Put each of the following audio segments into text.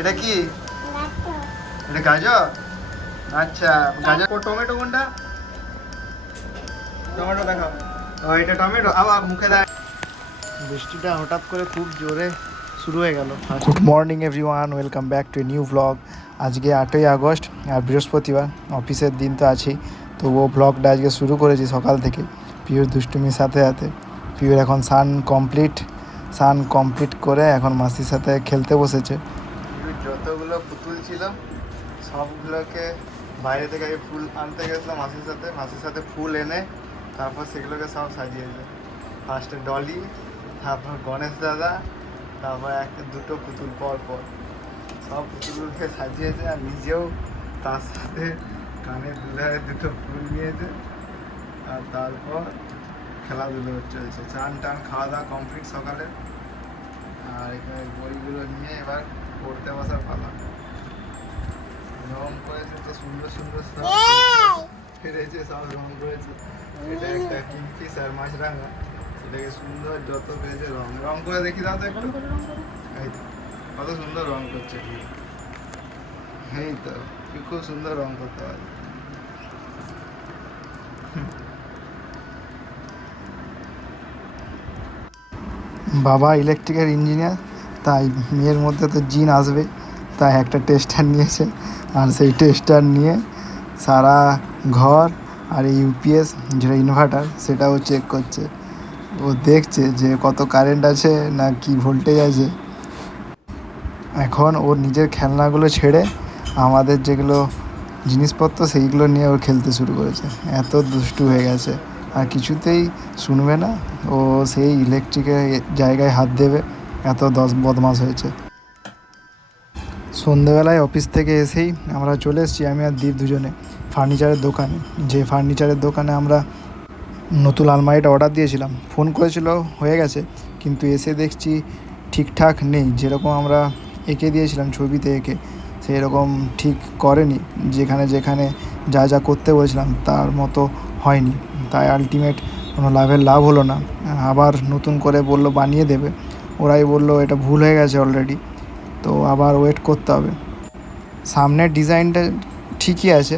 এটা কি? এটা গাজর। আচ্ছা, গাজর। টমেটো কোনটা? টমেটো দেখাও। ও এটা টমেটো। আবার মুখে দেয়। বৃষ্টিটা হঠাৎ করে খুব জোরে শুরু হয়ে গেল। Good morning everyone, welcome back to a new blog. আজকে 8ই আগস্ট আর বৃহস্পতিবার, অফিসের দিন তো আছেই। তো ও ব্লগটা আজকে শুরু করেছি সকাল থেকে পিওর দুষ্টুমির সাথে সাথে। পিওর এখন সান কমপ্লিট করে এখন মাসির সাথে খেলতে বসেছে। যতগুলো পুতুল ছিল সবগুলোকে বাইরে থেকে ফুল আনতে গেছিলাম মাসির সাথে ফুল এনে তারপর সেগুলোকে সব সাজিয়েছে। ফার্স্টে ডলি, তারপর গণেশ দাদা, তারপর দুটো পুতুল পর সব পুতুলগুলোকে সাজিয়েছে আর নিজেও তার সাথে কানের দুধারে দুটো ফুল নিয়েছে। আর তারপর খেলাধুলো চলছে। চান টান খাওয়া দাওয়া কমপ্লিট সকালে। আর এখানে বইগুলো নিয়ে এবার পড়তে বসার পালা। রং করেছে তো সুন্দর সুন্দর সব ফিরেছে, সব রং করেছে। এটা একটা কিংফিশার মাছরাঙা, সেটাকে সুন্দর যত পেয়েছে রং করে দেখি দাও তো একটু। এই তো কত সুন্দর রং করছে। এই তো খুব সুন্দর রং করতে পারে। বাবা ইলেকট্রিক্যাল ইঞ্জিনিয়ার, তাই মেয়ের মধ্যে তো জিন আসবে, তাই একটা টেস্টার নিয়েছে। আর সেই টেস্টার নিয়ে সারা ঘর আর এই ইউপিএস যেটা ইনভার্টার সেটাও চেক করছে। ও দেখছে যে কত কারেন্ট আছে না কি ভোল্টেজ আছে। এখন ওর নিজের খেলনাগুলো ছেড়ে আমাদের যেগুলো জিনিসপত্র সেইগুলো নিয়ে ও খেলতে শুরু করেছে। এত দুষ্টু হয়ে গেছে আর কিছুতেই শুনবে না। ও সেই ইলেকট্রিকের জায়গায় হাত দেবে, এত বদমাশ হয়েছে। সন্ধেবেলায় অফিস থেকে এসেই আমরা চলে এসেছি, আমি আর দীপ দুজনে ফার্নিচারের দোকানে। যে ফার্নিচারের দোকানে আমরা নতুন আলমারিটা অর্ডার দিয়েছিলাম, ফোন করেছিল হয়ে গেছে, কিন্তু এসে দেখছি ঠিকঠাক নেই। যেরকম আমরা এঁকে দিয়েছিলাম ছবিতে এঁকে, সেই রকম ঠিক করেনি। যেখানে যেখানে যা যা করতে বলেছিলাম তার মতো হয়নি। তাই আলটিমেট কোনো লাভ হলো না। আবার নতুন করে বলল বানিয়ে দেবে। ওরাই বলল এটা ভুল হয়ে গেছে অলরেডি, তো আবার ওয়েট করতে হবে। সামনের ডিজাইনটা ঠিকই আছে,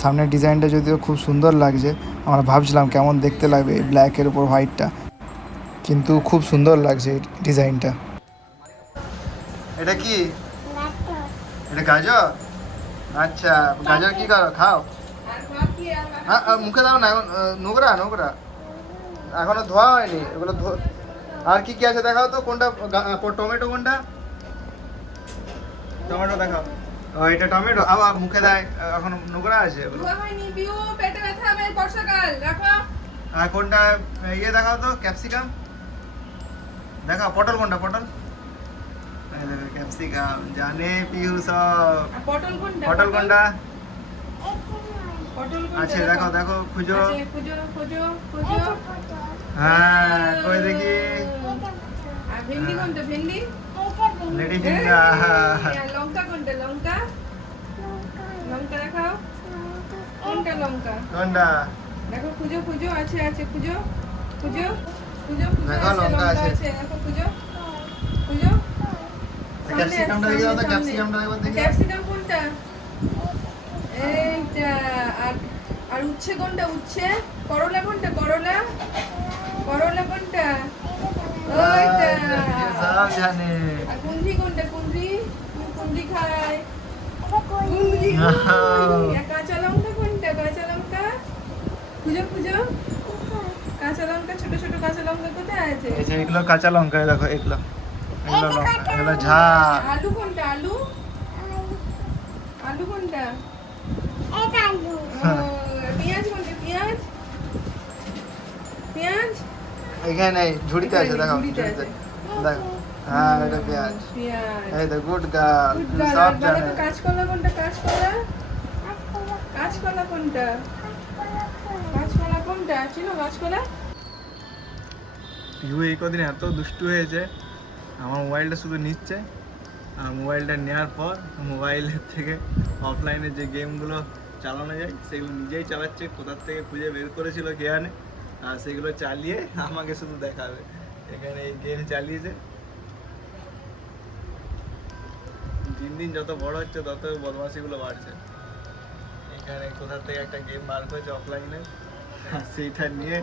সামনের ডিজাইনটা যদিও খুব সুন্দর লাগছে। আমরা ভাবছিলাম কেমন দেখতে লাগবে এই ব্ল্যাকের উপর হোয়াইটটা, কিন্তু খুব সুন্দর লাগছে এই ডিজাইনটা। এটা কি? এটা গাজর। আচ্ছা, গাজর কি করো, খাও? হ্যাঁ, মুখে দাও না, এখন নোংরা এখনো ধোয়া হয়নি এগুলো। আর কি কি আছে দেখাও তো, কোনটা টমেটো কোনটা? টমেটো দেখাও। ও এটা টমেটো, আবার মুখে দেয়, এখন নোংরা আছে এগুলো। আর কোনটা ইয়ে দেখাও তো, ক্যাপসিকাম দেখাও। পটল কোনটা? ক্যাপসিকাম জানে পিউ সব। পটল কোনটা? আচ্ছা দেখো খুঁজো। হ্যাঁ কই দেখি। Lady finger. লঙ্কা কোনটা? লঙ্কা দেখাও। কোনটা লঙ্কা? কোনটা? দেখো খুঁজো আছে খুঁজো দেখো লঙ্কা আছে। দেখো খুঁজো। ক্যাপসিকামটা দেখি দাও তো, ক্যাপসিকামটা একবার দেখি। ক্যাপসিকাম কোনটা? এইটা। আর উচ্ছে কোনটা? করলা কোনটা? করলা কোনটা? ওইটা। সব জানে। আর কুন্দ্রি কোনটা? কুন্দ্রি খায়। কাঁচা লঙ্কা কোনটা? খুঁজো। কাঁচা লঙ্কা, ছোট কাঁচা লঙ্কা কোথায় আছে? এই যে এগুলো কাঁচা লঙ্কা, দেখো এগুলো লঙ্কা, এগুলো ঝাল। আলু কোনটা? আলু কোনটা? পেঁয়াজ কোনটা? পেঁয়াজ এখানে ঝুড়িতে আছে, দেখো ঝুড়িতে দেখো। হ্যাঁ এটা পেঁয়াজ। এই তো গুড গার্ল, সব জানে। কাঁচকলা কোনটা? চিনো কাঁচকলা? পিউ এই কদিন এত দুষ্টু হয়েছে, আমার মোবাইলটা শুধু নিচ্ছে। আর মোবাইলটা নেওয়ার পর মোবাইলের থেকে অফলাইনে যে গেমগুলো চালানো যায় সেগুলো নিজেই চালাচ্ছে। কোথার থেকে খুঁজে বের করেছিল কে জানে, আর সেগুলো চালিয়ে আমাকে শুধু দেখাবে। এখানে এই গেম চালিয়েছে, দিন দিন যত বড় হচ্ছে তত বদমাশিগুলো বাড়ছে। এখানে কোথা থেকে একটা গেম বার করেছে অফলাইনে, সেইটা নিয়ে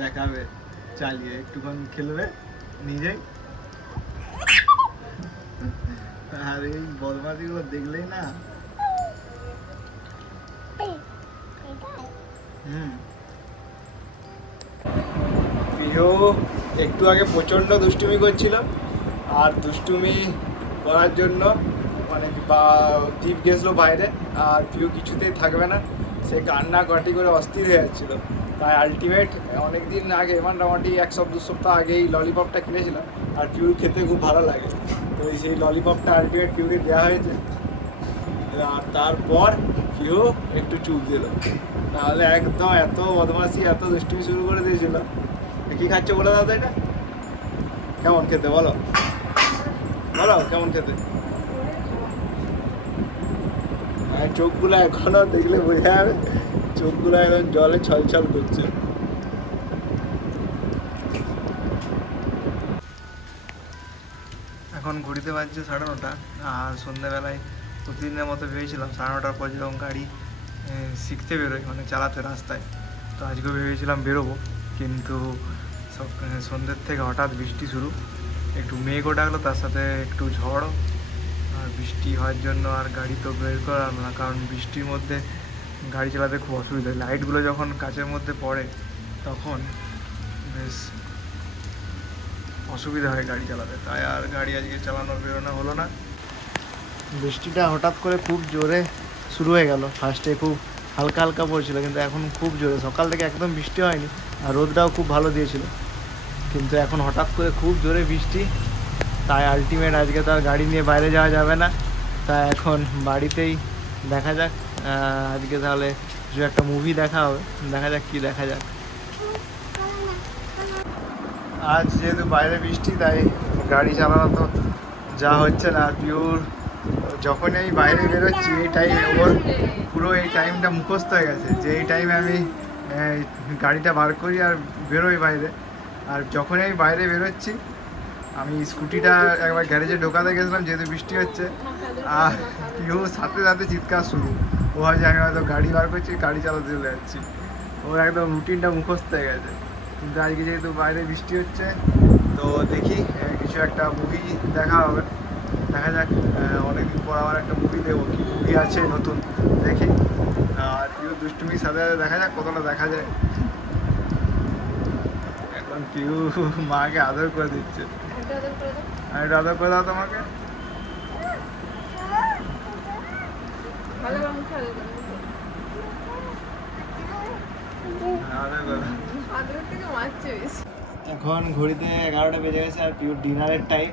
দেখাবে চালিয়ে, একটুক্ষণ খেলবে নিজেই। আর এই বদমাশিগুলো দেখলেই না পিহু একটু আগে প্রচণ্ড দুষ্টুমি করছিল, আর দুষ্টুমি করার জন্য মানে দীপ গেছিলো বাইরে, আর পিহু কিছুতেই থাকবে না, সে কান্নাকাটি করে অস্থির হয়ে যাচ্ছিল। তাই আলটিমেট অনেক দিন আগে মোটামুটি 1-2 সপ্তাহ আগেই ললিপপটা কিনেছিলাম, আর পিউর খেতে খুব ভালো লাগে, তো সেই ললিপপটা আলটিমেট পিউকে দেওয়া হয়েছে। আর তারপর পিউ একটু চুপ দিল, তাহলে একদম এত বদমাশি এত দুষ্টুমি শুরু করে দিয়েছিল। কী খাচ্ছে বলে দাও তো, এটা কেমন খেতে বলো, বলো কেমন খেতে? আর চোখগুলো এখনো দেখলে বোঝা যাবে, চোখগুলো একদম জলে ছলছল করছে। এখন ঘুরিতে বাজছে 9:30, আর সন্ধ্যাবেলায় প্রতিদিনের মতো ভেবেছিলাম 9:30 পর যেরকম গাড়ি শিখতে বেরোয় মানে চালাতে রাস্তায়, তো আজকেও ভেবেছিলাম বেরোবো, কিন্তু সব সন্ধ্যের থেকে হঠাৎ বৃষ্টি শুরু, একটু মেঘও ডাকলো, তার সাথে একটু ঝড়, আর বৃষ্টি হওয়ার জন্য আর গাড়ি তো বের করা না, কারণ বৃষ্টির মধ্যে গাড়ি চালাতে খুব অসুবিধা হয়। লাইটগুলো যখন কাচের মধ্যে পড়ে তখন বেশ অসুবিধা হয় গাড়ি চালাতে, তাই আর গাড়ি আজকে চালানো বেরোনো হলো না। বৃষ্টিটা হঠাৎ করে খুব জোরে শুরু হয়ে গেল, ফার্স্টে খুব হালকা হালকা পড়ছিল, কিন্তু এখন খুব জোরে, সকাল থেকে একদম বৃষ্টি হয়নি, আর রোদটাও খুব ভালো দিয়েছিল, কিন্তু এখন হঠাৎ করে খুব জোরে বৃষ্টি। তাই আলটিমেট আজকে তো আর গাড়ি নিয়ে বাইরে যাওয়া যাবে না, তাই এখন বাড়িতেই দেখা যাক। আজকে তাহলে কিছু একটা মুভি দেখা হবে, দেখা যাক কি দেখা যাক। আজ যেহেতু বাইরে বৃষ্টি, তাই গাড়ি চালানো তো যা হচ্ছে না। পিওর যখনই আমি বাইরে বেরোচ্ছি এই টাইমে ওর পুরো এই টাইমটা মুখস্থ হয়ে গেছে, যে এই টাইমে আমি গাড়িটা বার করি আর বেরোই বাইরে। আর যখনই আমি বাইরে বেরোচ্ছি, আমি স্কুটিটা একবার গ্যারেজে ঢোকাতে গেছিলাম যেহেতু বৃষ্টি হচ্ছে, আর পিও সাথে সাথে চিৎকার শুরু, ও হয় যে আমি হয়তো গাড়ি বার করছি, গাড়ি চালাতে চলে যাচ্ছি, ওর একদম রুটিনটা মুখস্থ হয়ে গেছে। কিন্তু আজকে যেহেতু বাইরে বৃষ্টি হচ্ছে, তো দেখি কিছু একটা মুভি দেখা হবে, দেখা যাক। অনেকদিন পর আবার একটা মুভি দেবো, কি মুভি আছে নতুন দেখি, আর পিউ দুষ্টুমির সাথে দেখা যাক কতটা দেখা যায়। এখন পিউ মাকে আদর করে দিচ্ছে, আর এটা আদর করে দাও তোমাকে। এখন ঘড়িতে 11টা বেজে গেছে, আর পিওর ডিনারের টাইম।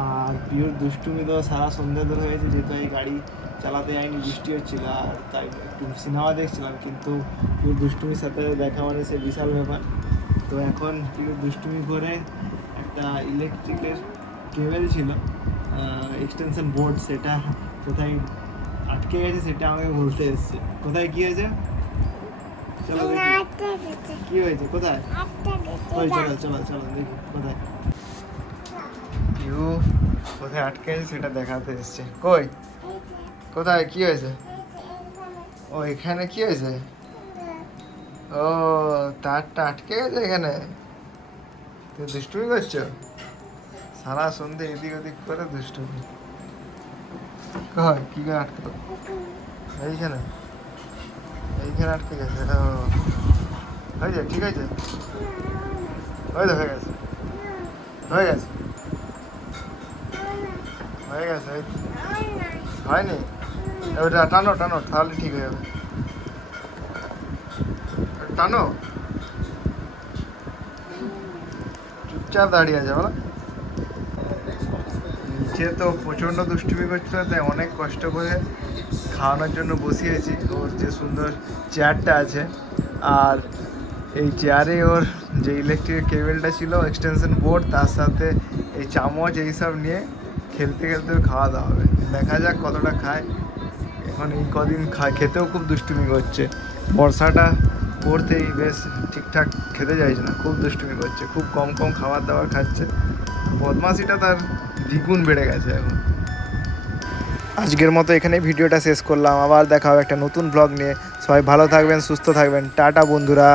আর পিওর দুষ্টুমি তো সারা সন্ধ্যা ধরে হয়েছে, যেহেতু এই গাড়ি চালাতে যায়নি, বৃষ্টি হচ্ছিল, আর তাই একটু সিনেমা দেখছিলাম, কিন্তু পিওর দুষ্টুমির সাথে দেখা মানে সে বিশাল ব্যাপার। তো এখন পিওর দুষ্টুমি করে একটা ইলেকট্রিকের কেবেল ছিল, এক্সটেনশন বোর্ড, সেটা কোথায় আটকে গেছে সেটা আমাকে বলতে এসছে। কোথায় কি হয়েছে চলো দেখি কি হয়েছে, কোথায় ওই চলো চলো চলো দেখি কোথায় পিউ কোথায় আটকে গেছে সেটা দেখাতে এসছে। কই কোথায় কি হয়েছে? ও এখানে কি হয়েছে? ও তারটা আটকে গেছে এখানে, তুমি দুষ্টুমি করছো সারা সন্ধে এদিক ওদিক করে দুষ্টুমি। কই কি করে আটকে? এইখানে এইখানে আটকে গেছে। ও হয়েছে, ঠিক আছে, হয়ে গেছে হয়ে গেছে হয়ে গেছে হয়নি, ওটা টানো টানো তাহলে ঠিক হয়ে যাবে, টানো, চুপচাপ দাঁড়িয়ে আছে বলো। নিচে তো প্রচণ্ড দুষ্টুমি করছিল, তাই অনেক কষ্ট করে খাওয়ানোর জন্য বসিয়েছি। ওর যে সুন্দর চেয়ারটা আছে, আর এই চেয়ারে ওর যে ইলেকট্রিক কেবেলটা ছিল, এক্সটেনশন বোর্ড, তার সাথে এই চামচ এইসব নিয়ে খেলতে খেলতে খাওয়া দাওয়া হবে। দেখা যাক কতটা খায়। এখন এই কদিন খেতেও খুব দুষ্টুমি করছে, বর্ষাটা পড়তেই বেশ ঠিকঠাক খেতে চাইছে না, খুব দুষ্টুমি করছে, খুব কম কম খাবার দাবার খাচ্ছে, বদমাশিটা তার দ্বিগুণ বেড়ে গেছে এখন। আজকের মতো এখানেই ভিডিওটা শেষ করলাম, আবার দেখা হবে একটা নতুন ব্লগ নিয়ে। সবাই ভালো থাকবেন, সুস্থ থাকবেন, টাটা বন্ধুরা।